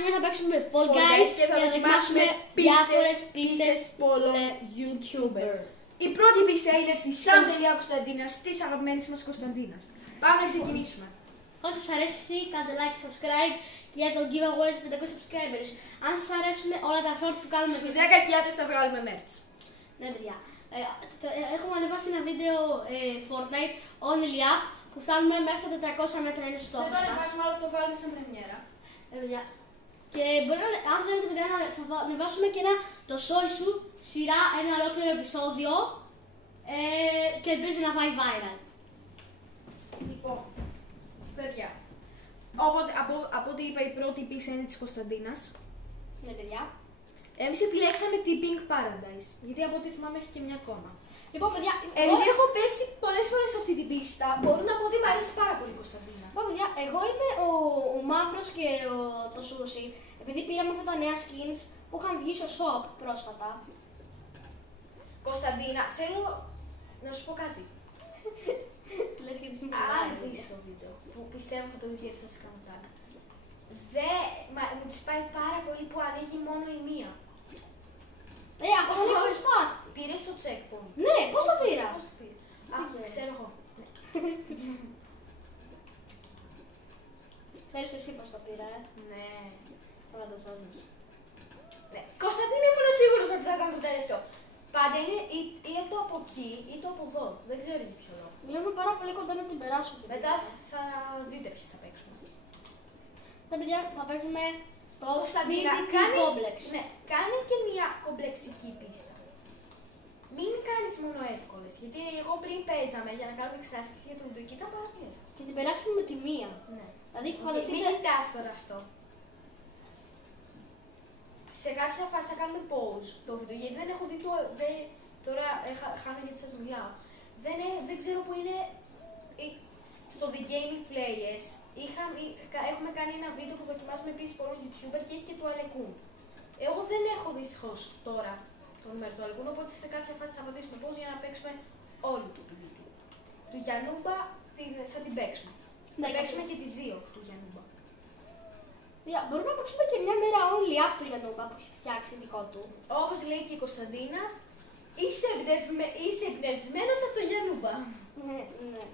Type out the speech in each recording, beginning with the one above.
σήμερα θα παίξουμε Fall Guys και θα δοκιμάσουμε διάφορες πίστες πολλών YouTuber. Η πρώτη πίστα είναι τη Σαντελία Κωνσταντίνας, της αγαπημένης μας Κωνσταντίνας. Πάμε να ξεκινήσουμε. Όσο σας αρέσει, κάντε like και subscribe και για τον giveaway στους 500 subscribers. Αν σας αρέσουν όλα τα short που κάνουμε Στις 10.000 θα βγάλουμε merch. Ναι, παιδιά. Έχουμε ανεβάσει ένα βίντεο Fortnite Only Up που φτάνουμε μέχρι τα 400 μέτρα, είναι ο στόχος μας. Δεν το ανεβάσουμε, αλλά αυτό το βάλουμε στην πρεμιέρα. Παιδιά. Και μπορεί να, αν θέλετε παιδιά, θα ανεβάσουμε και το Soy Σου σειρά, ένα ολόκληρο επεισόδιο και ελπίζω να πάει viral. Λοιπόν, παιδιά, από ό,τι είπα, η πρώτη πίστα είναι της Κωνσταντίνας. Ναι, παιδιά. Εμείς επιλέξαμε την Pink Paradise, γιατί από ό,τι θυμάμαι έχει και μια ακόμα. Λοιπόν, παιδιά, Επειδή έχω παίξει πολλές φορές αυτή την πίστα, μπορώ να πω ότι μου αρέσει πάρα πολύ η Κωνσταντίνα. Λοιπόν, παιδιά, εγώ είμαι ο Μαύρος και το Σούσι, επειδή πήραμε αυτά τα νέα skins που είχαν βγει στο shop πρόσφατα. Κωνσταντίνα, θέλω να σου πω κάτι. Λες και τις Αν δεις το βίντεο, που πιστεύω θα το δεις γιατί θα σε κάνω tag, μου της πάει πάρα πολύ που ανοίγει μόνο η μία. Ακόμα δεν έχω σπάσει. Πήρες το checkpoint. Ναι, πώς το πήρα. Πώς το πήρα. Ξέρω εγώ. Ξέρεις εσύ πώς το πήρα, Ναι. Όλα τα ζώνες. Ναι. Κωνσταντίνα, ήμουν σίγουρος ότι θα ήταν το τελευταίο. Πάντα είναι ή το από εκεί ή το από εδώ. Δεν ξέρω για ποιο λόγο. Μιλάμε πάρα πολύ κοντά να την περάσουμε. Μετά θα δείτε ποιες θα παίξουμε. Τα παιδιά θα παίξουμε το Κωνσταντίνα, BDT Complex. Ναι, κάνε και μια κομπλεξική πίστα. Μην κάνεις μόνο εύκολες, γιατί εγώ πριν παίζαμε για να κάνουμε εξάσκηση για το βίντεο και ήταν πάρα πολύ εύκολο. Και την περάσουμε με τη μία. Ναι. Δηλαδή Μην φανταστείτε... κοιτάς τώρα αυτό. Σε κάποια φάση θα κάνουμε pause το βίντεο, γιατί δεν έχω δει το... Τώρα χάνω γιατί σας μιλάω. Δεν ξέρω που είναι... Στο The Gaming Players έχουμε κάνει ένα βίντεο που δοκιμάζουμε επίσης πολλών YouTuber και έχει και του Αλεκούν. Εγώ δεν έχω δυστυχώς τώρα το νούμερο του Αλεκούν, οπότε σε κάποια φάση θα πατήσουμε pause για να παίξουμε όλη του PvP. Του Γιαννούμπα θα την παίξουμε. Ναι, θα παίξουμε και τις δύο του Γιαννούμπα. Μπορούμε να παίξουμε και μια μέρα only up του Γιαννούμπα που έχει φτιάξει δικό του. Όπως λέει και η Κωνσταντίνα, είσαι εμπνευσμένος από το Γιαννούμπα. Ναι, ναι.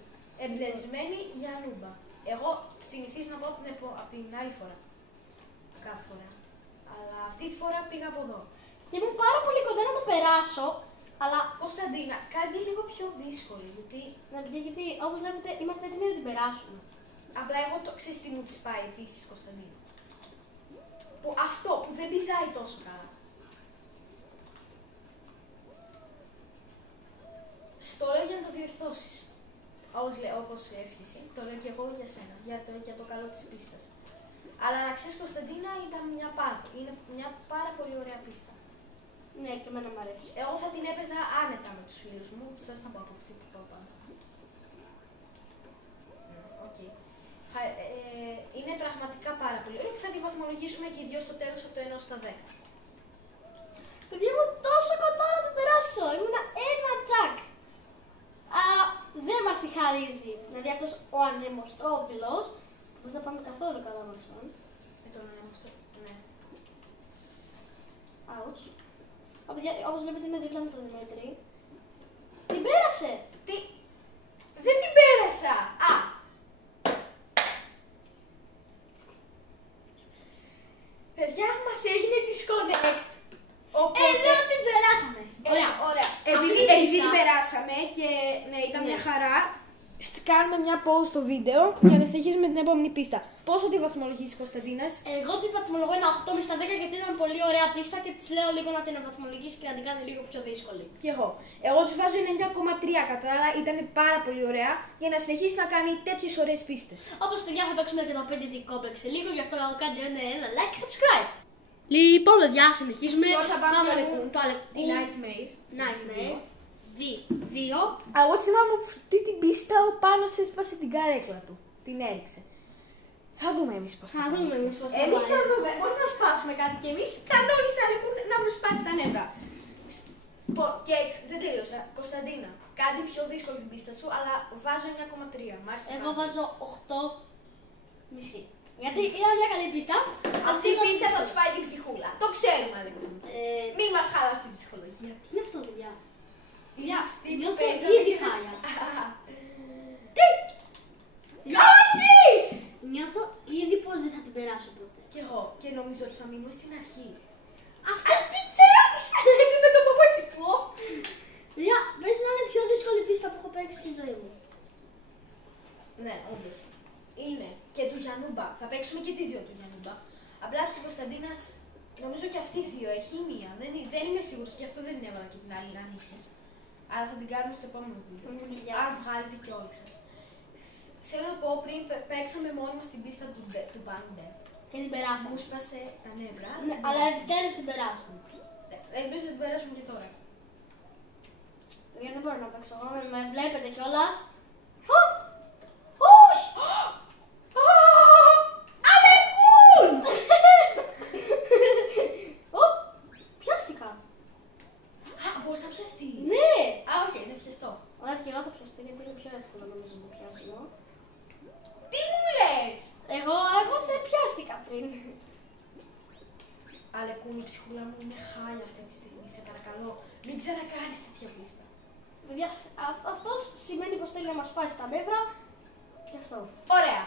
Εμπνευσμένη Γιαννούμπα. Εγώ συνηθίζω να πω από την άλλη φορά. Κάθε φορά. Αλλά αυτή τη φορά πήγα από εδώ. Και ήμουν πάρα πολύ κοντά να το περάσω, αλλά... Κωνσταντίνα, κάντε λίγο πιο δύσκολη, γιατί... Ναι, παιδιά, γιατί όπως βλέπετε είμαστε έτοιμοι να την περάσουμε. Απλά εγώ το ξέρεις τι μου της πάει επίσης, Κωνσταντίνα. Αυτό που δεν πηδάει τόσο καλά. Στο λέω για να το διορθώσεις. Όπως αίσθηση, το λέω και εγώ για σένα, για το καλό της πίστας. Αλλά να ξέρεις, Κωνσταντίνα, είναι μια πάρα πολύ ωραία πίστα. Ναι, και εμένα μου αρέσει. Εγώ θα την έπαιζα άνετα με τους φίλους μου, σας να πω από αυτή που το πάντα. Okay. Είναι πραγματικά πάρα πολύ ωραία και θα τη βαθμολογήσουμε και οι δυο στο τέλος από το 1 στα 10. Παιδιά, ήμουν τόσο κοντά να την περάσω, ήμουνα ένα τσακ. Δεν μας τη χαρίζει. Δηλαδή αυτός ο ανεμοστρόβιλος, δεν θα πάμε καθόλου καλά με αυτόν. Τον ανεμοστρόβιλο, ναι. Ouch. Παιδιά, όπως βλέπετε είμαι δίπλα με τον Δημήτρη. Την πέρασε! Τι! Δεν την πέρασα! Παιδιά, μας έγινε disconnect. Ενώ την περάσαμε! Ωραία. Επειδή την περάσαμε και ναι, ήταν μια χαρά, κάνουμε μια pause στο βίντεο για να συνεχίσουμε την επόμενη πίστα. Πόσο τη βαθμολογείς, Κωνσταντίνας? Εγώ τη βαθμολογώ ένα 8 με στα 10 γιατί ήταν πολύ ωραία πίστα και της λέω λίγο να την βαθμολογήσει και να την κάνει λίγο πιο δύσκολη. Κι εγώ. Εγώ της βάζω 9,3 κατά άλλα, ήταν πάρα πολύ ωραία για να συνεχίσει να κάνει τέτοιες ωραίες πίστες. Όπως παιδιά θα παίξουμε και το 5D Complex σε λίγο, γι' αυτό κάντε ένα like και subscribe. Λοιπόν, παιδιά, συνεχίζουμε. Τώρα θα πάμε το Αλεκούν. Τη Nightmare. Nightmare. 2. Εγώ θυμάμαι αυτή την πίστα ο Πάνος έσπασε την καρέκλα του. Την έριξε. Θα δούμε εμείς πώς θα δούμε εμείς πώς θα Εμείς θα δούμε. Μπορεί να σπάσουμε κάτι κι εμείς. Κανόνισε Αλεκούν να μου σπάσει τα νεύρα. Και δεν τέλειωσα. Κωνσταντίνα, κάτι πιο δύσκολο την πίστα σου, αλλά βάζω 9,3. Εγώ βάζω 8,5. Γιατί ήταν μια καλή πίστα. Αυτή η πίστα θα σου φάει την ψυχούλα. Το ξέρουμε, Αλεκούν. Μην μας χαλάς την ψυχολογία. Τι είναι αυτό, παιδιά. Για αυτή που Νιώθω παίζαμε ήδη και- χάλια. Τι! Κάτι! Νιώθω ήδη πως δεν θα την περάσω ποτέ. Κι εγώ. Και νομίζω ότι θα μείνουμε στην αρχή. Αυτό Τι θέλεις, έτσι με το παπατσιπλό. παιδιά, πες να είναι η πιο δύσκολη πίστα που έχω παίξει στη ζωή μου. Ναι, όντως. Είναι και του Γιαννούμπα. Θα παίξουμε και τις δύο του Γιαννούμπα. Απλά της Κωνσταντίνας, νομίζω και αυτή οι δύο έχει μία. Δεν είμαι σίγουρος, γι' αυτό δεν την έβαλα και την άλλη αν είχες. Αλλά θα την κάνουμε στο επόμενο βίντεο. Αν βγάλετε και όλοι σας. Θέλω να πω πριν παίξαμε μόνοι μας την πίστα του Μπάνντερ. Και την περάσαμε. Μου σπάσε τα νεύρα. Ναι, αλλά επιτέλους την περάσαμε. Ελπίζω να την περάσουμε και τώρα. Γιατί δεν μπορώ να παίξω εγώ, με βλέπετε κιόλας. Όχι! Αλεκούν! Πιάστηκα. Α, μπορείς να πιαστείς. Ναι! Α, οκ, θα πιαστώ. Όχι, και εγώ θα πιαστεί γιατί είναι πιο εύκολο νομίζω να πιάσω. Τι μου λες! Εγώ δεν πιάστηκα πριν. Αλεκούν, η ψυχούλα μου είναι χάλια αυτή τη στιγμή. Σε παρακαλώ, μην ξανακάνεις τέτοια πίστα. Παιδιά, αυτό σημαίνει πως θέλει να μας πάει στα νεύρα. Και αυτό. Ωραία.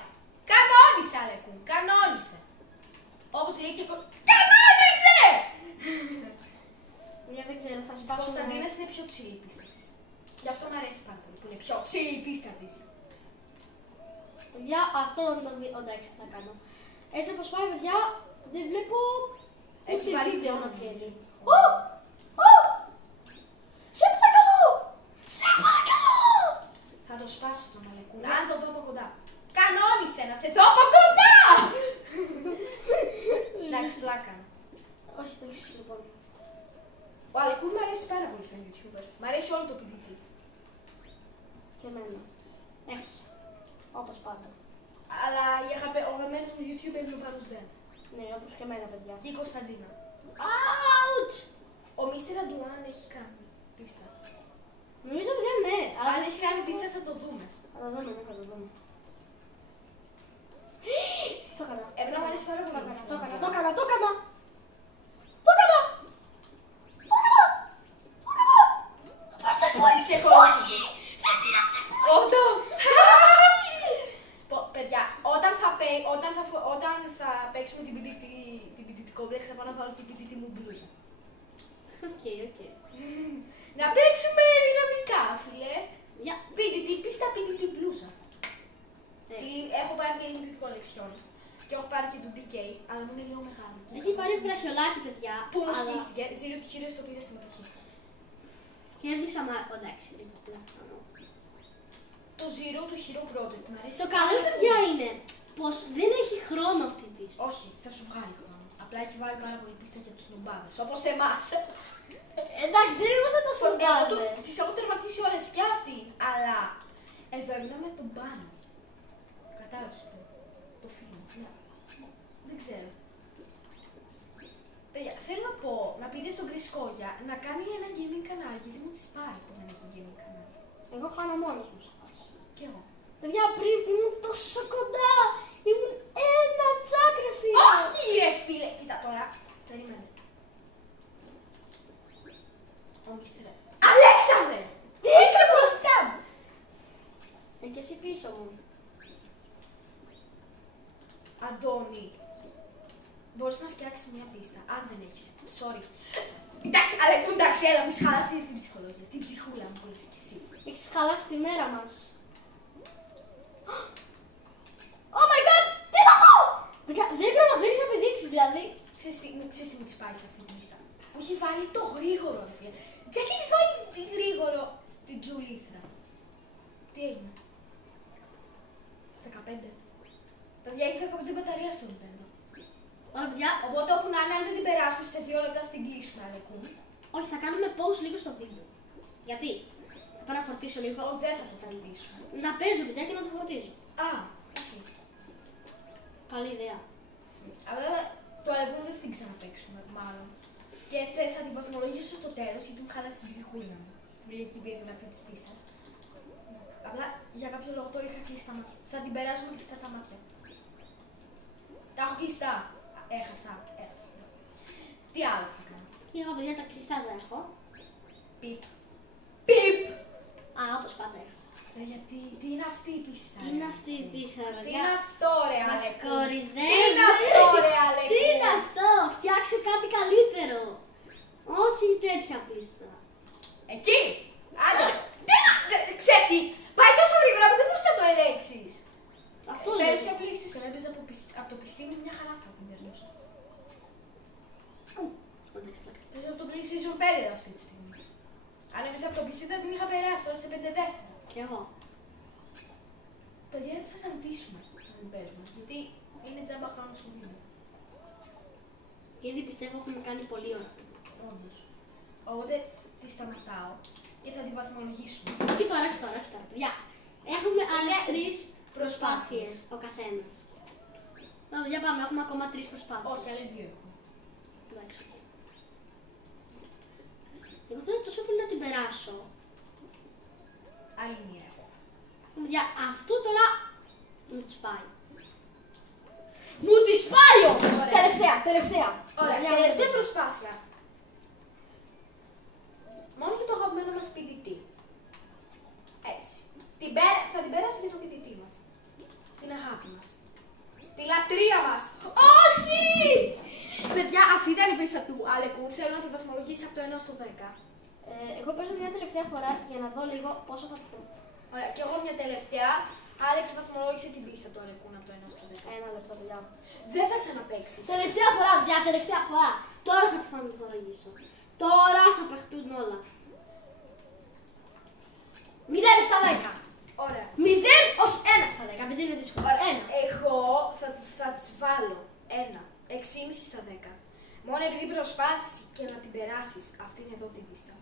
Κανόνισε, Αλεκούν, κανόνισε. Όπως λέει και κανόνισε! Παιδιά, δεν ξέρω, θα Της σπάσω. Κωνσταντίνας είναι πιο chill η πίστα της. Γι' αυτό μου αρέσει πάρα πολύ που είναι πιο chill η πίστα της. Παιδιά, αυτό είναι το βίντεο. Εντάξει, θα κάνω. Έτσι όπως πάει, παιδιά, δεν βλέπω. Έχει ούτε βάλει βίντεο χρόνο. να βγαίνει. Σε παρακαλώ! Σε παρακαλώ! Θα το σπάσω τον Αλεκούν, αν το δω από κοντά. Κανόνισε να σε δω από κοντά! Εντάξει, πλάκα. Όχι, το έχεις λοιπόν. Ο Αλεκούν μου αρέσει πάρα πολύ σαν YouTuber. Μ' αρέσει όλο το PDT. Και εμένα. Έχασα. Όπως πάντα. Αλλά ο αγαπημένος μου YouTuber είναι ο Πάνος Δέντ. Ναι, όπως και εμένα, παιδιά. Και η Κωνσταντίνα. Ouch! Ο Mr. Αντουάν έχει κάνει πίστα. Νομίζω ότι ναι, αλλά Αν έχει κάνει πίστα θα το δούμε. θα το δούμε, ναι, θα το δούμε. Το έκανα. Εμένα μου αρέσει πάρα Το πολύ. έκανα, το έκανα, το έκανα, το έκανα. Το έκανα! Το έκανα! Το έκανα! Είσαι χωρίς. Δεν πειράζει. Όντως! Παιδιά, όταν θα παίξουμε την PDT Complex θα πάω να βάλω την PDT μου μπλούζα. Οκ, οκ. Να παίξουμε δυναμικά, φίλε. Για. PDT, πίστα PDT μπλούζα. Έτσι. Έχω πάρει και limited collection. Και έχω πάρει και το DK, αλλά μου είναι λίγο μεγάλο. Έχει πάρει βραχιολάκι, παιδιά. Που μου αλλά σκίστηκε, Zero του Hero στο πήρε συμμετοχή. κέρδισα εντάξει, λίγο πλάκτονο. Το Zero του Hero Project μου αρέσει. Το καλό, πάρα παιδιά, πολύ. είναι πως δεν έχει χρόνο αυτή η πίστα. Όχι, θα σου βγάλει χρόνο. Απλά έχει βάλει πάρα πολύ πίστα για τους νομπάδες, όπως εμάς. Εντάξει, δεν είμαστε τόσο μπάδες. Τις έχω τερματίσει όλες και αυτή. Αλλά εδώ ήμουν με τον Μπάνο. Κατάλαβες το φίλο μου. Ναι. Δεν ξέρω. Παιδιά, θέλω να πω, να πείτε στον Chris Κόγια να κάνει ένα gaming κανάλι, γιατί μου τις πάει που δεν έχει gaming κανάλι. Εγώ χάνω μόνος μου σε φάση. Κι εγώ. Παιδιά, πριν ήμουν τόσο κοντά. Ήμουν ένα τσάκ, ρε φίλε. Όχι ρε φίλε! Κοίτα τώρα. Περίμενε. Ο Μίστερ. Αλέξανδρε! Τι είσαι μπροστά μου! Και εσύ πίσω μου. Αντώνη. Μπορείς να φτιάξεις μια πίστα, αν δεν έχεις. Sorry. Εντάξει, αλλά εντάξει, έλα, μη χαλάσει την ψυχολογία. Την ψυχούλα μου που λες κι εσύ. Έχεις χαλάσει τη μέρα μας. Oh my god! Τι είναι αυτό! Παιδιά, δεν προλαβαίνεις απαιδείξεις, δηλαδή. Ξέρεις τι μου της πάει σε αυτή την πίστα. Που έχει βάλει το γρήγορο, ρε φίλε. Γιατί έχεις βάλει γρήγορο στην Τζουλήθρα. Τι έγινε. 15. Παιδιά, έχει 15 μπαταρία στο Nintendo. Ωραία, παιδιά. Οπότε όπου να είναι, αν δεν την περάσουμε σε 2 λεπτά θα την κλείσουμε, Αλεκούν. Όχι, θα κάνουμε pause λίγο στο βίντεο. Γιατί? Θα πάω να φορτίσω λίγο. Δεν θα το φορτίσουμε. Να παίζω, παιδιά, και να το φορτίζω. Α, οκ. Καλή ιδέα. Αλλά το Αλεκούν δεν θα την ξαναπαίξουμε, μάλλον. Και θα την βαθμολογήσω στο τέλος, γιατί μου χάλασε την ψυχούλα μου. Που λέει εκεί πήρε αυτή τη πίστα. Απλά για κάποιο λόγο τώρα είχα κλείσει τα μάτια. Θα την περάσουμε κλειστά τα μάτια. Τα έχω κλειστά. Έχασα. Τι άλλο θα κάνω. Και εγώ, παιδιά, τα κλειστά δεν έχω. Πιπ. Πιπ! Α, όπως πάντα έχασα. Γιατί, τι είναι αυτή η πίστα. Τι είναι αυτή η πίστα, Τι παιδιά. είναι αυτό, ρε Μας Αλεκού. κορυδεύει. Τι είναι αυτό, ρε Αλεκού. Τι είναι αυτό, φτιάξε κάτι καλύτερο. Όχι τέτοια πίστα. Εκεί! Άντε! Ξέρετε τι! Πάει τόσο γρήγορα που δεν μπορείς να το ελέγξεις. Αυτό Πέρυσι είναι. και απλήξεις τον έπαιζα από το πιστήμι, μια χαρά θα την περνούσα. Παίζω από το PlayStation 5 αυτή τη στιγμή. Αν έπαιζα από το PC θα την είχα περάσει τώρα σε 5 δεύτερα. Κι εγώ. Παιδιά, δεν θα σταματήσουμε να την παίζουμε. Γιατί είναι τζάμπα χρόνο στο βίντεο. Ήδη πιστεύω έχουμε κάνει πολύ ώρα. Όντως. Οπότε τη σταματάω και θα την βαθμολογήσουμε. Όχι τώρα, όχι τώρα, όχι τώρα. Παιδιά, έχουμε άλλες 3 προσπάθειες προσπάθειες. ο καθένας. Για πάμε, έχουμε ακόμα 3 προσπάθειες. Όχι, άλλες 2 έχουμε. Εντάξει. Εγώ θέλω τόσο πολύ να την περάσω. Άλλη μία έχω. Για αυτό τώρα μου τη πάει. Μου τη πάει όμως! Ωραία. Τελευταία. Ωραία, Για τελευταία να προσπάθεια. Μόνο για το αγαπημένο μας ποιητή. Έτσι. Θα την περάσω και το ποιητή μας. Την αγάπη μας. Τη λατρεία μας. Όχι! Παιδιά, αυτή ήταν η πίστα του Αλεκού. Θέλω να τη βαθμολογήσει από το 1 στο 10. Εγώ παίζω μια τελευταία φορά για να δω λίγο πόσο θα το. Ωραία, και εγώ μια τελευταία. Άλεξ βαθμολόγησε την πίστα του Αλεκού από το 1 στο 10. Ένα λεπτό, παιδιά. Δεν θα ξαναπαίξεις. Τελευταία φορά, παιδιά, τελευταία φορά. Τώρα θα τη βαθμολογήσω. Τώρα θα παιχτούν όλα. 0 στα 10. Ωραία. 0, όχι 1 στα 10, επειδή είναι δύσκολο. Ωραία. 1. Εγώ θα τις βάλω 1, 6,5 στα 10. Μόνο επειδή προσπάθησε και να την περάσεις. Αυτή είναι εδώ την πίστα.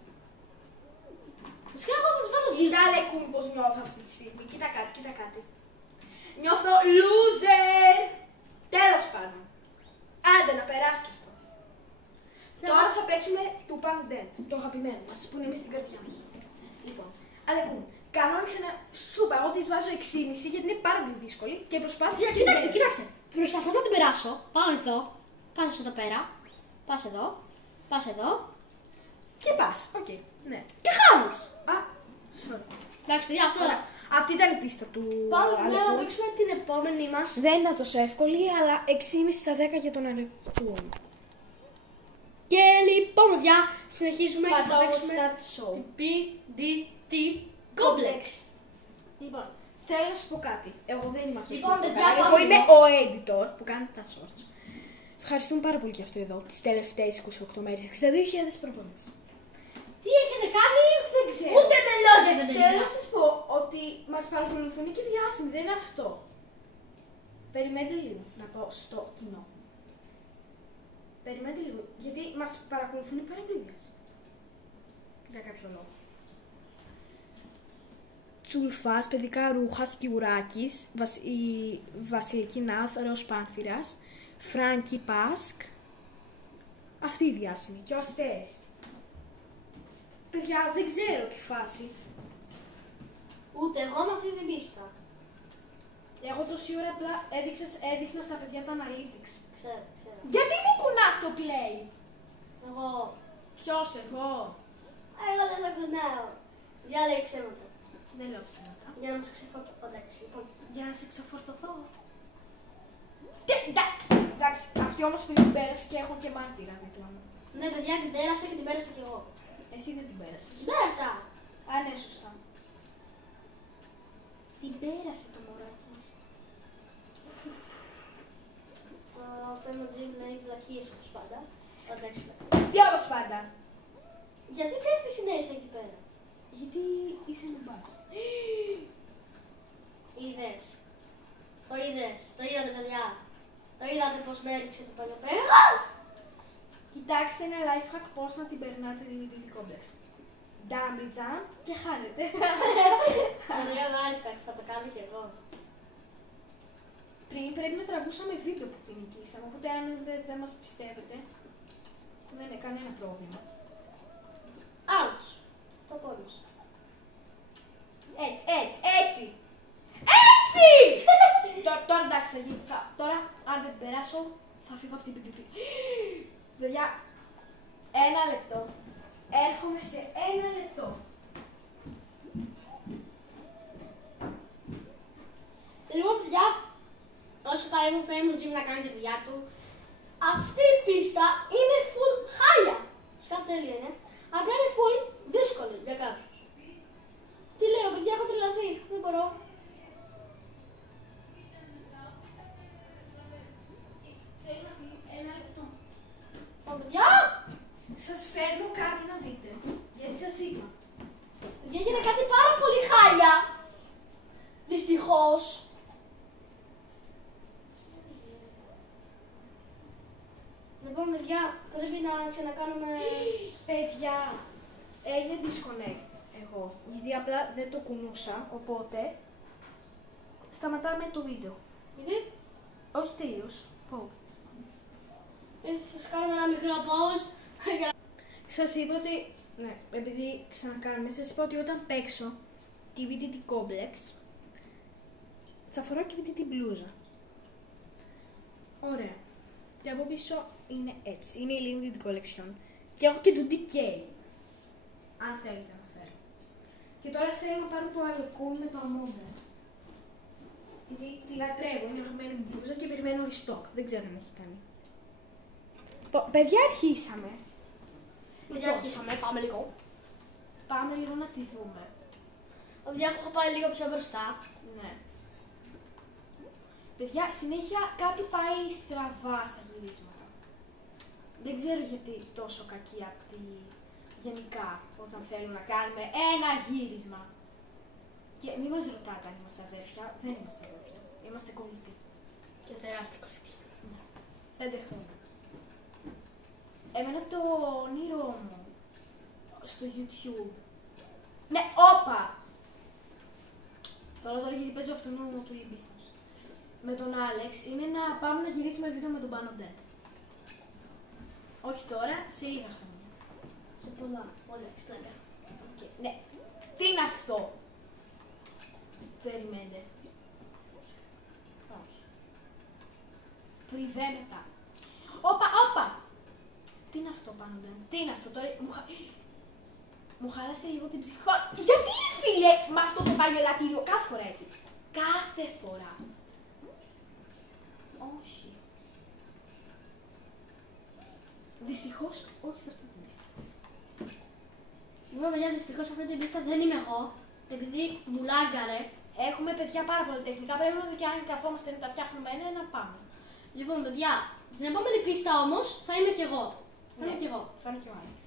Φυσικά εγώ θα τις βάλω 2. Κοίτα Αλεκούν πως νιώθω αυτή τη στιγμή. Κοίτα κάτι. Νιώθω loser. Τέλος πάντων. Άντε να περάσει κι αυτό. Τώρα θα παίξουμε του Pan Dead, το αγαπημένο μας, που είναι εμείς στην καρδιά μας. Λοιπόν, Αλεκούν, κανόνιξε να σου είπα, εγώ της βάζω 6,5 γιατί είναι πάρα πολύ δύσκολη και προσπάθησα. Κοίταξε. Προσπαθώ να την περάσω. Πάω εδώ. Πας εδώ πέρα. Πας εδώ. Πας εδώ. Και πας, οκ, ναι. Και χάνεις. Α, sorry. Εντάξει, παιδιά, αυτό. Ωραία. Αυτή ήταν η πίστα του Πάμε να Αλεκού. παίξουμε την επόμενη μας. Δεν ήταν τόσο εύκολη, αλλά 6,5 στα 10 για τον Αλεκού. Και λοιπόν, παιδιά, συνεχίζουμε και θα Πατάω παίξουμε start show. PDT Complex. Λοιπόν, Θέλω να σου πω κάτι. Εγώ δεν είμαι αυτός Λοιπόν, που το παιδιά, κάνει. πάμε Εγώ είμαι εδώ. ο editor που κάνει τα shorts. Ευχαριστούμε πάρα πολύ για αυτό εδώ. Τις τελευταίες 28 μέρες. 62.000 προπονήσεις. τι έχετε κάνει, Δεν ξέρω. ούτε με λόγια δεν Θέλω παιδιά. να σας πω ότι μας παρακολουθούν και διάσημοι. Δεν είναι αυτό. Περιμένετε λίγο να πω στο κοινό. Περιμένετε λίγο. Γιατί μας παρακολουθούν πάρα πολύ διάσημοι. Για κάποιο λόγο. Τσουλφάς, παιδικά ρούχα, Σκιουράκης, η Βασιλική Νάθ, Ροζ Πάνθυρας, Φράνκι Πάσκ, αυτή η διάσημη και ο Αστέρης. Παιδιά, δεν ξέρω τι φάση. Ούτε εγώ με αυτή την πίστα. Εγώ τόση ώρα απλά έδειχνα στα παιδιά τα analytics. Ξέρω. Γιατί μου κουνάς το play? Εγώ. Ποιος, εγώ? Εγώ δεν τα κουνάω. Διάλεξε με το. Δεν λέω ψέματα. Για να μας ξεφορτώ. Εντάξει, λοιπόν. Για να σε ξεφορτωθώ. Εντάξει, αυτή όμως που την πέρασε και έχω και μάρτυρα δίπλα μου. Ναι, παιδιά, την πέρασα και την πέρασα κι εγώ. Εσύ δεν την πέρασες. Την πέρασα. Α, ναι, σωστά. Την πέρασε το μωράκι μας. Ο Φέρμα Τζιμ λέει βλακίες όπως πάντα. Εντάξει, Τι όπως πάντα. γιατί πέφτει συνέχεια εκεί πέρα. Γιατί είσαι νουμπάς. Είδες. Το είδατε, παιδιά. Το είδατε πως με έριξε το παλιό πέρα. Κοιτάξτε ένα life hack πώς να την περνάτε την Infinity Complex. Double jump και χάνετε. Ωραία, λάριφκα, θα το κάνω κι εγώ. Πριν πρέπει να τραβούσαμε βίντεο που την νικήσαμε, οπότε αν δεν μας πιστεύετε, δεν είναι κανένα πρόβλημα. Ouch. Το πόνος. Έτσι! Τώρα εντάξει θα γίνει. Τώρα αν δεν την περάσω, Θα φύγω από την πιτήτη. Παιδιά, 1 λεπτό. Έρχομαι σε 1 λεπτό. Λοιπόν, παιδιά, όσο πάει μου φέρει μου Jim να κάνει τη δουλειά του, αυτή η πίστα είναι full χάλια. Σκαφτέλεια είναι. Απλά είναι full δύσκολη για κάποιους. Τι λέω, παιδιά, έχω τρελαθεί. Δεν μπορώ. Θέλω να πει 1 λεπτό. Πάμε, παιδιά! Σας φέρνω κάτι να δείτε. Γιατί σας είπα. Παιδιά, έγινε κάτι πάρα πολύ χάλια. Δυστυχώς. Λοιπόν, παιδιά, πρέπει να ξανακάνουμε. Παιδιά, έγινε disconnect εγώ. Γιατί απλά δεν το κουνούσα, οπότε σταματάμε το βίντεο. Γιατί? Όχι τελείως. Πω. Σας κάνουμε ένα μικρό pause. Σας είπα ότι, ναι, επειδή ξανακάνουμε, σας είπα ότι όταν παίξω τη VTT Complex θα φοράω και VTT μπλούζα. Ωραία. Και από πίσω είναι έτσι. Είναι η Limited Collection. Και έχω και το DK. Αν θέλετε να φέρω. Και τώρα θέλω να πάρω το Alekun με το Among Us. Γιατί τη λατρεύω, είναι αγαπημένη μου μπλούζα και περιμένω restock. Δεν ξέρω αν έχει κάνει. Παιδιά, αρχίσαμε. Παιδιά, αρχίσαμε, πάμε λίγο. Πάμε λίγο να τη δούμε. Παιδιά, έχω πάει λίγο πιο μπροστά. Ναι. Παιδιά, συνέχεια κάτι πάει στραβά στα γυρίσματα. Δεν ξέρω γιατί τόσο κακή αυτή γενικά όταν θέλουμε να κάνουμε ένα γύρισμα. Και μην μας ρωτάτε αν είμαστε αδέρφια, δεν είμαστε αδέρφια. Είμαστε κολλητοί. Και τεράστια κολλητή. Ναι. 5 χρόνια. Εμένα το όνειρό μου στο YouTube. Ναι, όπα! Τώρα γιατί παίζω αυτόν του e-business. Με τον Άλεξ είναι να πάμε να γυρίσουμε βίντεο με τον Πανοντέ. Όχι τώρα, σε λίγα χρόνια. Σε πολλά, όλα εξπλάκα. Okay. Ναι. Τι είναι αυτό? Περιμένετε. Όχι. Πριβέ μετά. Όπα! Τι είναι αυτό Πανοντέ? Τι είναι αυτό τώρα? Μου χάλασε λίγο την ψυχή. Γιατί φίλε με αυτό το παλιολατήριο κάθε φορά έτσι? Κάθε φορά. Όχι. Δυστυχώς, όχι σε αυτή την πίστα. Λοιπόν, παιδιά, δυστυχώς αυτή την πίστα δεν είμαι εγώ. Επειδή μου λάγκαρε. Έχουμε παιδιά πάρα πολύ τεχνικά. Πρέπει να δω και αν καθόμαστε να τα φτιάχνουμε ένα, να πάμε. Λοιπόν, παιδιά, στην επόμενη πίστα όμως θα είμαι κι εγώ. Θα είμαι κι εγώ. Θα είναι και ο Άλεξ.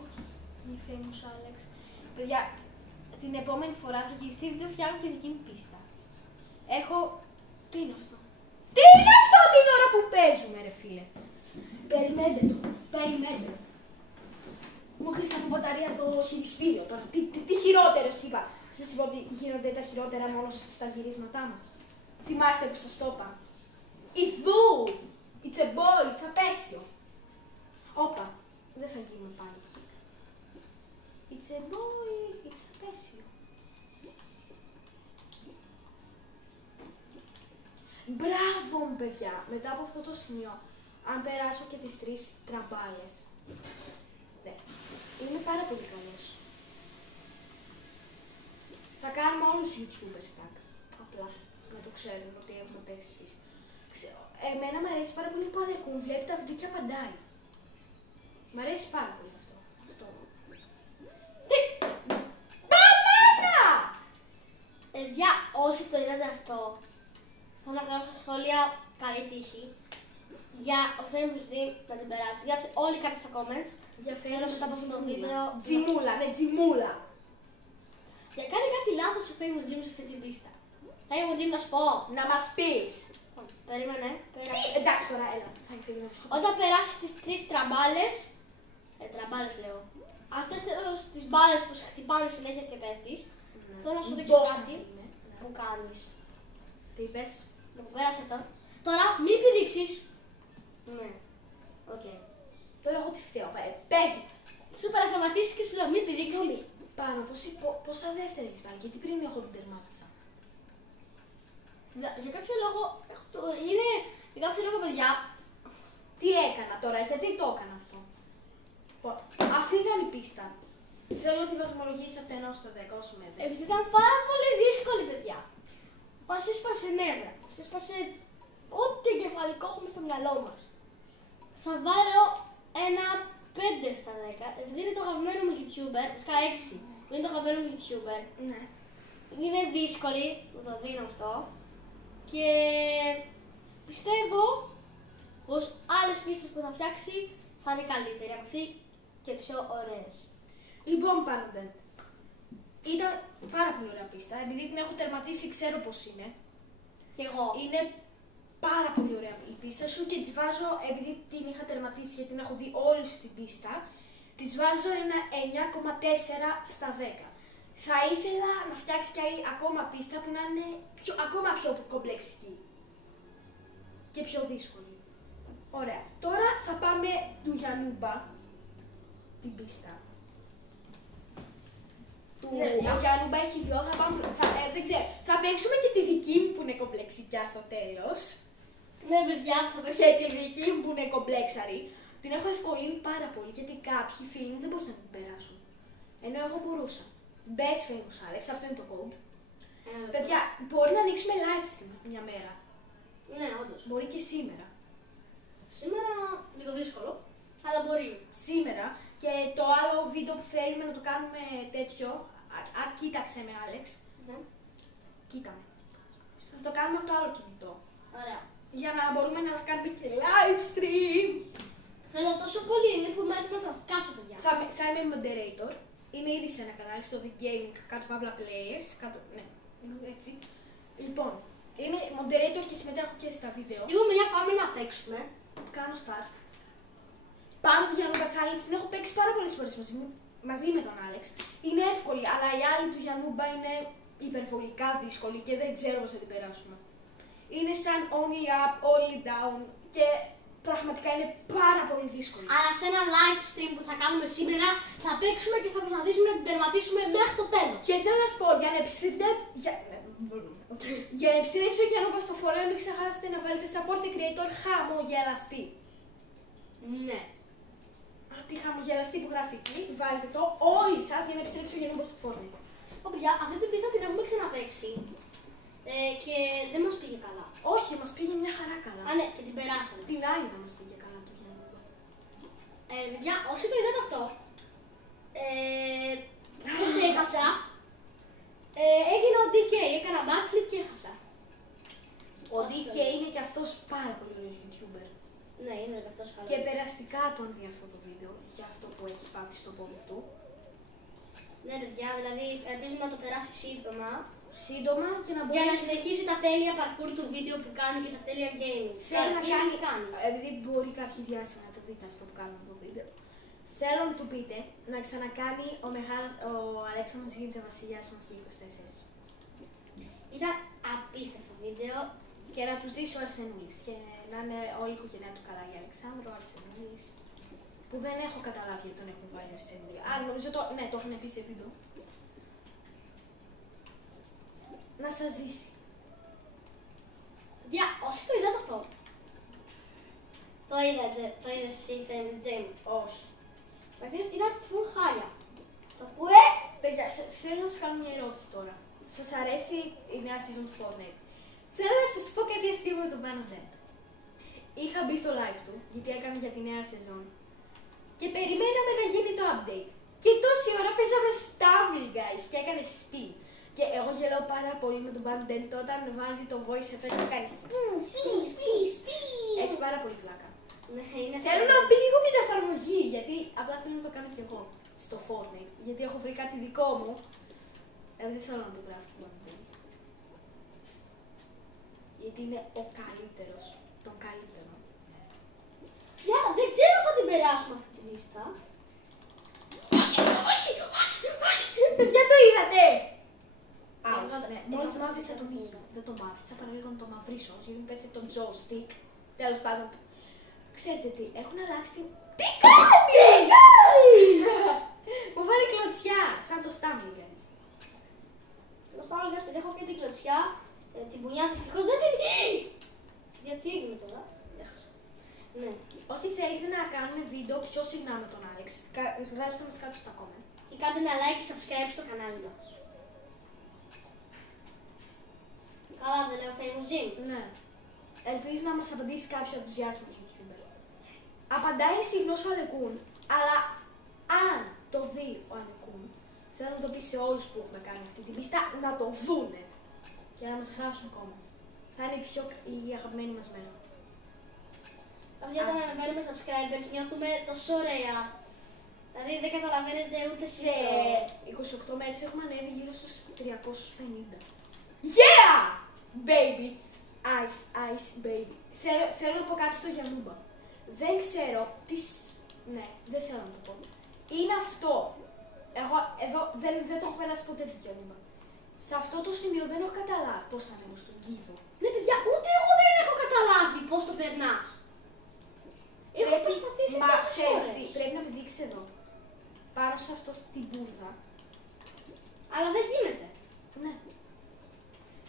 Όχι, μη famous Alex. Παιδιά, την επόμενη φορά θα γυριστεί βίντεο, φτιάχνω τη δική μου πίστα. Έχω... Τι είναι αυτό? Τι είναι αυτό την ώρα που παίζουμε ρε φίλε? Περιμένετε το. Περιμένετε. Μου χρήσα από μπαταρία στο χειριστήριο τώρα. Τι χειρότερο είπα. Σας είπα ότι γίνονται τα χειρότερα μόνο στα γυρίσματά μας. Θυμάστε που σας το είπα. Ιδού! It's a boy, it's απέσιο. Όπα, δεν θα γίνουμε πάλι. It's a boy, it's απέσιο. Μπράβο μου παιδιά, μετά από αυτό το σημείο, αν περάσω και τις 3 τραμπάλες, ναι, είμαι πάρα πολύ καλός. Θα κάνουμε όλους τους YouTubers tag, απλά να το ξέρουν ότι έχουμε παίξει πίστα. Εμένα μου αρέσει πάρα πολύ που ο Alekun βλέπει τα βίντεο και απαντάει. Μ' αρέσει πάρα πολύ αυτό. Μπανάνα! Παιδιά, όσοι το είδατε αυτό, θέλω να γράψω στα σχόλια καλή τύχη για ο Famous Jim να την περάσει. Γράψτε όλοι κάτω στα comments. Για Θέλω μετά από αυτό το βίντεο. Τζιμούλα, ναι, τζιμούλα. Για κάνει κάτι λάθος ο Famous Jim σε αυτή την πίστα. Famous Jim να σου πω. Να μας πεις. Περίμενε. Τι, εντάξει τώρα, έλα. Θα ήθελα να σου πω. Όταν περάσεις τις 3 τραμπάλες, τραμπάλες λέω, αυτές τις μπάλες που σε χτυπάνε συνέχεια και πέφτεις, θέλω να σου δείξω κάτι που κάνεις. Τι είπες? Που πέρασε αυτό. Τώρα μην πηδήξεις. Ναι. Οκ. Τώρα εγώ τι φταίω, πες μου. Σου παρασταματήσεις και σου λέω μην πηδήξεις. Πάνω, πόσα δεύτερα έχεις πάρει, γιατί πριν εγώ την τερμάτισα. Για κάποιο λόγο, είναι για κάποιο λόγο, παιδιά. Τι έκανα τώρα, γιατί το έκανα αυτό. Αυτή ήταν η πίστα. Θέλω να τη βαθμολογήσει από το 1 στο 10, όσο με έδεσαι. Επειδή ήταν πάρα πολύ δύσκολη, παιδιά. Μας έσπασε νεύρα. Μας έσπασε ό,τι εγκεφαλικό έχουμε στο μυαλό μας. Θα βάλω ένα 5 στα 10. Επειδή είναι το αγαπημένο μου YouTuber, ska 6. Είναι το αγαπημένο μου YouTuber. Ναι. Είναι δύσκολη, μου το δίνω αυτό. Και πιστεύω πως άλλες πίστες που θα φτιάξει θα είναι καλύτερη από αυτή και πιο ωραίες. Λοιπόν, πάντοτε. Ήταν πάρα πολύ ωραία πίστα. Επειδή την έχω τερματίσει, ξέρω πώς είναι. Και εγώ. Είναι πάρα πολύ ωραία η πίστα σου και της βάζω, επειδή την είχα τερματίσει γιατί την έχω δει όλη στην πίστα, της βάζω ένα 9,4 στα 10. Θα ήθελα να φτιάξει κι άλλη ακόμα πίστα που να είναι ακόμα πιο κομπλεξική και πιο δύσκολη. Ωραία. Τώρα θα πάμε του Γιαννούμπα, την πίστα. Ο Γιαννούμπα έχει δυο, δεν ξέρω. Θα παίξουμε και τη δική μου που είναι κομπλεξικιά στο τέλος. Ναι, παιδιά, θα Και τη δική μου που είναι κομπλέξαρη. Την έχω ευκολύνει πάρα πολύ γιατί κάποιοι φίλοι μου δεν μπορούσαν να την περάσουν. Ενώ εγώ μπορούσα. Best famous Alex, αυτό είναι το code. Παιδιά, μπορεί να ανοίξουμε live stream μια μέρα. Ναι, όντως. Μπορεί και σήμερα. Σήμερα λίγο δύσκολο, αλλά μπορεί. Σήμερα και το άλλο βίντεο που θέλουμε να το κάνουμε τέτοιο. Κοίταξε με, Άλεξ. Ναι. Κοίτα με. Θα το κάνουμε από το άλλο κινητό. Ωραία. Για να μπορούμε να κάνουμε και live stream. Θέλω τόσο πολύ, είναι που είμαι έτοιμος να σκάσω, παιδιά. Θα είμαι moderator. Είμαι ήδη σε ένα κανάλι στο The Gaming, κάτω παύλα players. Ναι, έτσι. Λοιπόν, είμαι moderator και συμμετέχω και στα βίντεο. Λοιπόν, παιδιά, πάμε να παίξουμε. Κάνω start. Πάμε του Γιαννούμπα Challenge, την έχω παίξει πάρα πολλές φορές μαζί με τον Άλεξ. Είναι εύκολη, αλλά η άλλη του Γιαννούμπα είναι υπερβολικά δύσκολη και δεν ξέρω πώς θα την περάσουμε. Είναι σαν only up, only down και πραγματικά είναι πάρα πολύ δύσκολη. Αλλά σε ένα live stream που θα κάνουμε σήμερα θα παίξουμε και θα προσπαθήσουμε να την τερματίσουμε μέχρι το τέλος. Και θέλω να σου πω, για να επιστρέψει ο Γιαννούμπα στο φορέο, μην ξεχάσετε να βάλετε support creator χαμογελαστή. Ναι. Τη χαμογελαστή που γράφει εκεί, βάλτε το όλοι σας για να επιστρέψει ο Γιαννούμπα στο Fortnite. Ω, παιδιά, αυτή την πίστα την έχουμε ξαναπαίξει και δεν μας πήγε καλά. Όχι, μας πήγε μια χαρά καλά. Α, ναι, και την περάσαμε. Την άλλη δεν μας πήγε καλά το Γιαννούμπα. Παιδιά, όσοι το είδατε αυτό, πώς έχασα, έγινα ο DK, έκανα backflip και έχασα. Ο DK είναι και αυτός πάρα πολύ ωραίος YouTuber. Ναι, είναι και αυτός καλός. Και περαστικά τον δει αυτό το βίντεο για αυτό που έχει πάθει στο πόδι του. Ναι, παιδιά, δηλαδή ελπίζουμε να το περάσει σύντομα. Σύντομα και να μπορεί Για να συνεχίσει τα τέλεια parkour του βίντεο που κάνει και τα τέλεια gaming. Θέλει να κάνει, επειδή μπορεί κάποιοι διάσημα να το δείτε αυτό που κάνουμε το βίντεο. Θέλω να του πείτε να ξανακάνει ο Αλέξανδρος γίνεται βασιλιάς μας και 24. Ήταν απίστευτο βίντεο. Και να του ζήσει ο Αρσενούλης και να είναι όλη η οικογένειά του καλά. Η Αλεξάνδρο, ο Αρσενούλης. Που δεν έχω καταλάβει γιατί τον έχουν βάλει Αρσενούλη. Α, νομίζω ναι, το έχουν πει σε βίντεο. Να σας ζήσει. Παιδιά, όσοι το είδατε αυτό. Το είδες εσύ, Family Jam. Όχι. Εντάξει, ήταν full χάλια. Το που Παιδιά, θέλω να σας κάνω μια ερώτηση τώρα. Σας αρέσει η νέα season του Fortnite? Θέλω να σας πω κάτι αστείο με τον Bannerman. Είχα μπει στο live του, γιατί έκανε για τη νέα σεζόν. Και περιμέναμε να γίνει το update. Και τόση ώρα παίζαμε Stumble, guys, και έκανε spin. Και εγώ γελάω πάρα πολύ με τον Bannerman όταν βάζει το voice effect και κάνει spin. Έχει πάρα πολύ πλάκα. Θέλω να μπει λίγο την εφαρμογή, γιατί απλά θέλω να το κάνω κι εγώ στο Fortnite. Γιατί έχω βρει κάτι δικό μου. Δεν θέλω να το γράφω το Bannerman. Γιατί είναι ο καλύτερος, τον καλύτερο. Δεν ξέρω αν θα την περάσουμε αυτή τη λίστα. Όχι, παιδιά το είδατε! Ναι, μόλις μαύρισα τον ήχο. Δεν το μαύρισα, παραλίγο να το μαυρίσω, γιατί μου πέσε το joystick. Τέλος πάντων. Ξέρετε τι, έχουν αλλάξει την... Τι κάνεις! Μου βάλει κλωτσιά, σαν το Stumble, guys. Το Stumble, guys, παιδιά, έχω και την κλωτσιά. Την πουνιά δυστυχώς δεν την. Γιατί έγινε τώρα, έχασα. Ναι. Όσοι θέλετε να κάνουμε βίντεο πιο συχνά με τον Άλεξ, γράψτε μας κάτω στα comment. Και κάντε ένα like και subscribe στο κανάλι μας. Καλά, δεν λέω famous Jim. Ναι. Ελπίζω να μας απαντήσει κάποιος από τους διάσημους YouTuber. Απαντάει συχνώς ο Αλεκούν, αλλά αν το δει ο Αλεκούν, θέλω να το πει σε όλους που έχουμε κάνει αυτή την πίστα να το δούνε και να μας γράψουν comment. Θα είναι η αγαπημένη μας μέρα. Παιδιά, όταν ανεβαίνουμε subscribers νιώθουμε τόσο ωραία. Δηλαδή δεν καταλαβαίνετε ούτε Σε εσείς. 28 μέρες έχουμε ανέβει γύρω στους 350. Yeah! Baby! Ice, ice, baby. Θέλω να πω κάτι στο Γιαννούμπα. Δεν ξέρω τι. Ναι, δεν θέλω να το πω. Είναι αυτό. Εγώ εδώ δεν το έχω περάσει ποτέ το Γιαννούμπα. Σε αυτό το σημείο δεν έχω καταλάβει πώς θα ανέβω στον κύβο. Ναι, παιδιά, ούτε εγώ δεν έχω καταλάβει πώς το περνάς. Έχω προσπαθήσει Μα τόσες ξέρεις φορές. τι, πρέπει να πηδήξεις εδώ. Πάνω σε αυτό την μπουρδα. Αλλά δεν γίνεται. Ναι.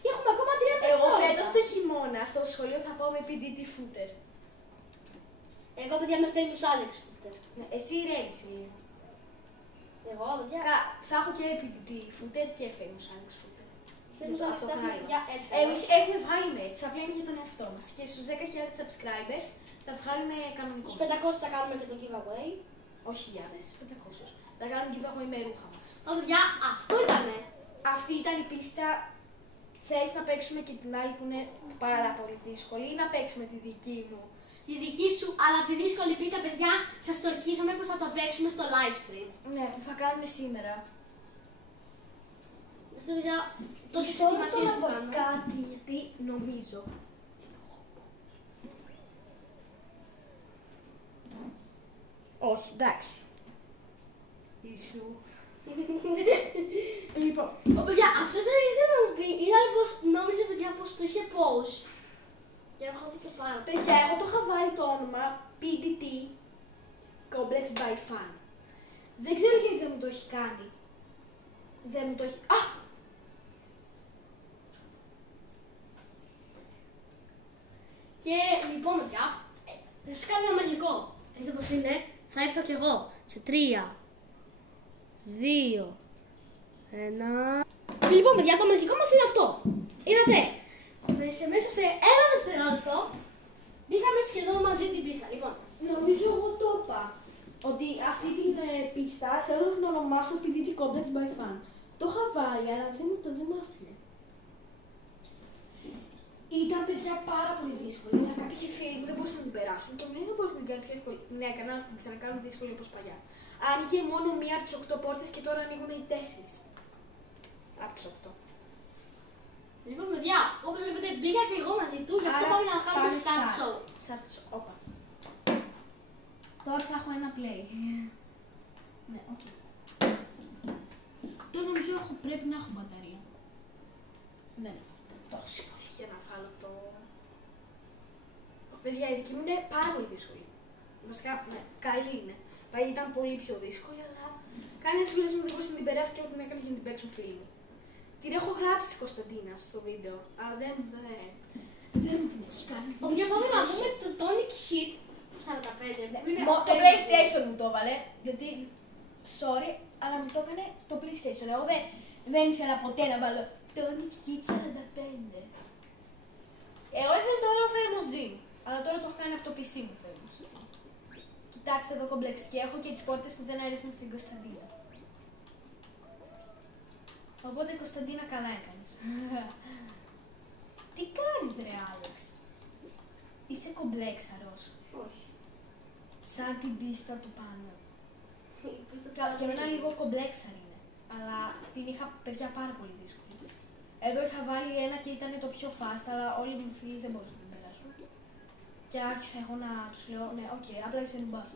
Και έχουμε ακόμα 30 Εγώ δευτερόλεπτα. φέτος το χειμώνα στο σχολείο θα πάω με PDT footer. Εγώ, παιδιά, με famous Alex footer. Ναι, εσύ ηρέμησε λίγο. Εγώ, παιδιά. Θα έχω και PDT footer και famous Alex footer. Famous Alex Από το τα έχουμε, κανάλι παιδιά, μας. έτσι. Εμείς έχουμε βγάλει merch, απλά είναι για τον εαυτό μας. Και στους 10.000 subscribers θα βγάλουμε κανονικό. Στους 500 θα κάνουμε και το giveaway. Όχι 1.000, 500. Θα κάνουμε giveaway με ρούχα μας. Ω, παιδιά, αυτό ήτανε. Αυτή ήταν η πίστα. Θες να παίξουμε και την άλλη που είναι πάρα πολύ δύσκολη ή να παίξουμε τη δική μου? Τη δική σου, αλλά τη δύσκολη πίστα, παιδιά, σας το ορκίζαμε πως θα το παίξουμε στο live stream. Ναι, που θα κάνουμε σήμερα. Αυτό, παιδιά, τόσες Τώρα ετοιμασίες που να κάνουμε. κάτι, γιατί νομίζω. Όχι, εντάξει. Ισου. Λοιπόν, Ω, παιδιά, αυτό δεν ήθελα να μου πει. Ήταν πως νόμιζε, παιδιά, πως το είχε post. Και έχω δει και πάρα πολύ. παιδιά, εγώ το είχα βάλει το όνομα PDT Complex by Fan. Δεν ξέρω γιατί δεν μου το έχει κάνει. Δεν μου το έχει. Α! Και λοιπόν, παιδιά, να σας κάνω ένα μαγικό. Έτσι όπως είναι, θα έρθω κι εγώ σε 3, 2, 1. Λοιπόν, παιδιά, το μαγικό μας είναι αυτό. Είδατε, μέσα σε ένα δευτερόλεπτο μπήκαμε σχεδόν μαζί την πίστα. Λοιπόν, Νομίζω εγώ το είπα. Ότι αυτή την πίστα θέλω να την ονομάσω PDT Complex by Fan. Το είχα βάλει, αλλά δεν μου άφηνε. Ήταν, παιδιά, πάρα πολύ δύσκολη. Αλλά κάποιοι φίλοι μου δεν μπορούσαν να την περάσουν. Το ναι, μπορείς να την κάνει πιο εύκολη. Ναι, έκανα να την ξανακάνω δύσκολη όπως παλιά. Άνοιγε μόνο μία από τις 8 πόρτες και τώρα ανοίγουν οι 4. Από τις 8. λοιπόν, παιδιά, όπως βλέπετε, μπήκα και εγώ μαζί του, γι' αυτό πάμε να κάνουμε start show. Start show. Όπα. Τώρα θα έχω ένα play. Ναι, οκ. Τώρα νομίζω πρέπει να έχω μπαταρία. Ναι, τόσο πολύ για να βγάλω το. Παιδιά, η δική μου είναι πάρα πολύ δύσκολη. Βασικά, ναι, καλή είναι. Παγί ήταν πολύ πιο δύσκολη, αλλά κανένα φίλο μου δεν μπορούσε να την περάσει και ό,τι την έκανε για να την παίξουν φίλοι μου. Την έχω γράψει στη Κωνσταντίνα στο βίντεο, αλλά δεν μου την έχει κάνει. Παιδιά, πάμε να δούμε το Tonic Hit 45. που είναι Το PlayStation μου το έβαλε, γιατί, sorry, αλλά μου το έκανε το PlayStation. Εγώ δεν ήθελα ποτέ να βάλω Tonic Hit 45. Εγώ ήθελα το όλο Famous Gym, αλλά τώρα το έχω κάνει από το PC μου Famous Gym. Κοιτάξτε εδώ κομπλεξ και έχω και τις πόρτες που δεν αρέσουν στην Κωνσταντίνα. Οπότε Κωνσταντίνα, καλά έκανες. Τι κάνεις ρε Άλεξ? Είσαι κομπλέξαρος. Όχι. Σαν την πίστα του πάνω. Και εμένα λίγο κομπλέξαρ είναι. Αλλά την είχα, παιδιά, πάρα πολύ δύσκολη. Εδώ είχα βάλει ένα και ήταν το πιο fast, αλλά όλοι μου φίλοι δεν μπορούσαν να την περάσουν. Και άρχισα εγώ να τους λέω, ναι, οκ, απλά είσαι μπας.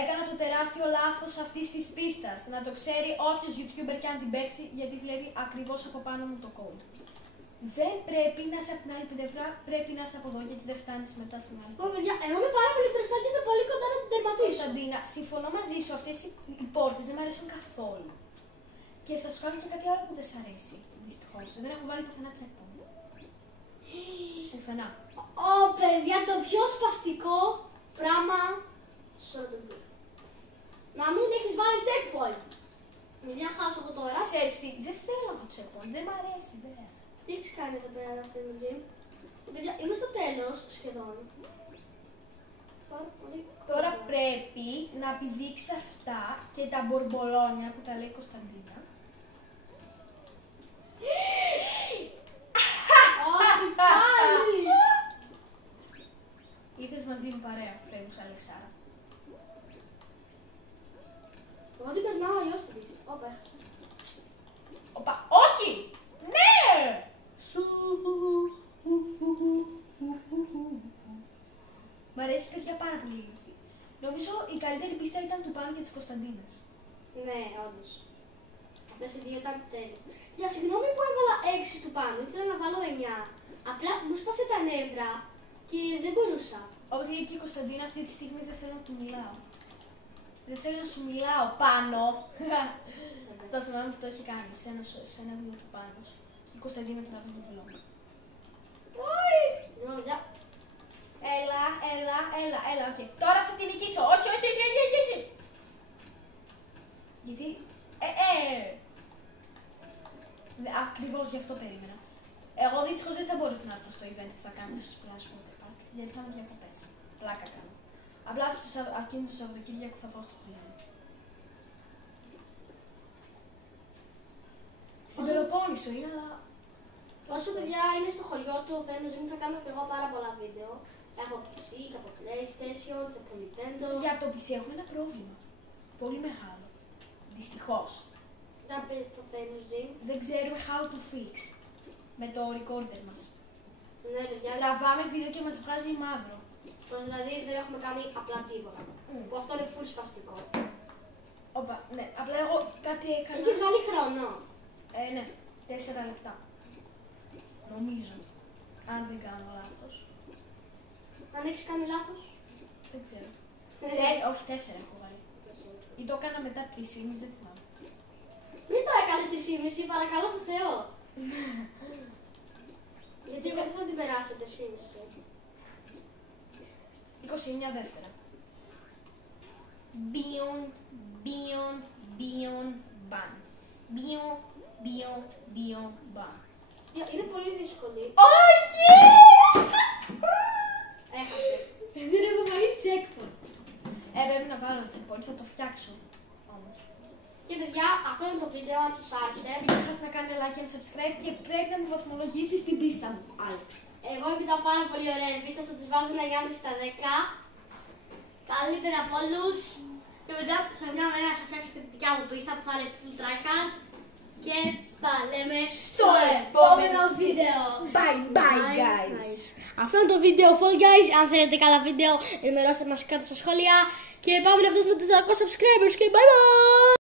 Έκανα το τεράστιο λάθος αυτής της πίστας. Να το ξέρει όποιος YouTuber και αν την παίξει, γιατί βλέπει ακριβώς από πάνω μου το code. Δεν πρέπει να είσαι από την άλλη πλευρά, πρέπει να είσαι από εδώ, γιατί δεν φτάνεις μετά στην άλλη. Λοιπόν, παιδιά, εγώ είμαι πάρα πολύ μπροστά και είμαι πολύ κοντά να την τερματίσω. Κωνσταντίνα, συμφωνώ μαζί σου, αυτές οι πόρτες δεν μου αρέσουν καθόλου. Και θα σου κάνω και κάτι άλλο που δεν σ' αρέσει, δυστυχώς. Δεν έχω βάλει πουθενά checkpoint. Πουθενά. Ω, παιδιά, το πιο σπαστικό πράγμα σε όλο το video. Να μην έχεις βάλει checkpoint. Μια χάσω από τώρα. Ξέρεις τι, δεν θέλω να έχω checkpoint, δεν μ' αρέσει, δεν. Τι έχεις κάνει εδώ πέρα, αυτή το gym. Παιδιά, είμαι στο τέλος σχεδόν. Πάρα πολύ. Τώρα πρέπει να πηδήξει αυτά και τα μπορμπολόνια που τα λέει η Κωνσταντίνα. Όχι πάλι! Ήρθες μαζί μου παρέα, φεύγουσα Αλεξάρα. Εγώ την περνάω αλλιώς την πίστη. Όπα, έχασα. Οπα, όχι! Ναι! Σου. Μ' αρέσει παιδιά πάρα πολύ. Νομίζω η καλύτερη πίστα ήταν του Πάνου και της Κωνσταντίνας. Ναι, όντως. Αυτές οι δύο ήταν τέλειες. Για συγγνώμη που έβαλα 6 του πάνω, ήθελα να βάλω 9. Απλά μου σπάσε τα νεύρα και δεν μπορούσα. Όπως λέει και η Κωνσταντίνα, αυτή τη στιγμή δεν θέλω να του μιλάω. Δεν θέλω να σου μιλάω πάνω. Το θυμάμαι που το έχει κάνει σε ένα βίντεο του Πάνου. Η Κωνσταντίνα τραβεί το vlog. Όχι! Λοιπόν, παιδιά, Έλα, οκ. Τώρα θα την νικήσω. Όχι. Γιατί, ακριβώς γι' αυτό περίμενα. Εγώ δυστυχώς δεν θα μπορούσα να έρθω στο event που θα κάνετε στο Splash Water Park, γιατί θα είμαι διακοπές. Πλάκα κάνω. Απλά εκείνο το Σαββατοκύριακο θα πάω στο χωριό μου. Στην Πελοπόννησο είναι, αλλά... όσο παιδιά είναι στο χωριό του, ο Φέρνος Ζήμου θα κάνω και εγώ πάρα πολλά βίντεο. Από PC, και από PlayStation, και από Nintendo. Για το PC έχουμε ένα πρόβλημα. Πολύ μεγάλο. Δυστυχώς. Να πεις το Famous Gym. Δεν ξέρουμε how to fix με το recorder μας. Ναι, παιδιά. Τραβάμε βίντεο και μας βγάζει μαύρο. Δηλαδή δεν έχουμε κάνει απλά τίποτα. Που αυτό είναι full σπαστικό. Όπα, ναι, απλά εγώ κάτι έκανα. Έχεις βάλει χρόνο. Ναι, 4 λεπτά. Νομίζω. Αν δεν κάνω λάθος. Αν έχεις κάνει λάθος. Δεν ξέρω. Όχι, 4 έχω βάλει. Ή το έκανα μετά 3,5, δεν θυμάμαι. Μην το έκανες 3,5, παρακαλώ το Θεό. Γιατί εγώ δεν θα την περάσω 3,5. 29 δεύτερα. Μπιον, μπαν. Μπιον, μπαν. Είναι πολύ δύσκολη. Όχι! Έχασε. Δεν έχω βάλει checkpoint. Πρέπει να βάλω checkpoint, θα το φτιάξω. Και παιδιά, αυτό είναι το βίντεο, αν σας άρεσε. Μην ξεχάσετε να κάνετε like και να subscribe και πρέπει να μου βαθμολογήσεις την πίστα μου, Άλεξ. Εγώ επειδή ήταν πάρα πολύ ωραία η πίστα, θα της βάζω ένα 9,5 στα 10. Καλύτερα από όλους. Και μετά σε μια μέρα θα φτιάξω και τη δικιά μου πίστα που θα είναι full tryhard. Και τα λέμε στο επόμενο βίντεο. Bye guys. Αυτό είναι το βίντεο Fall Guys. Αν θέλετε καλά βίντεο, ενημερώστε μας κάτω στα σχόλια. Και πάμε να φτάσουμε τους 400 subscribers και bye bye.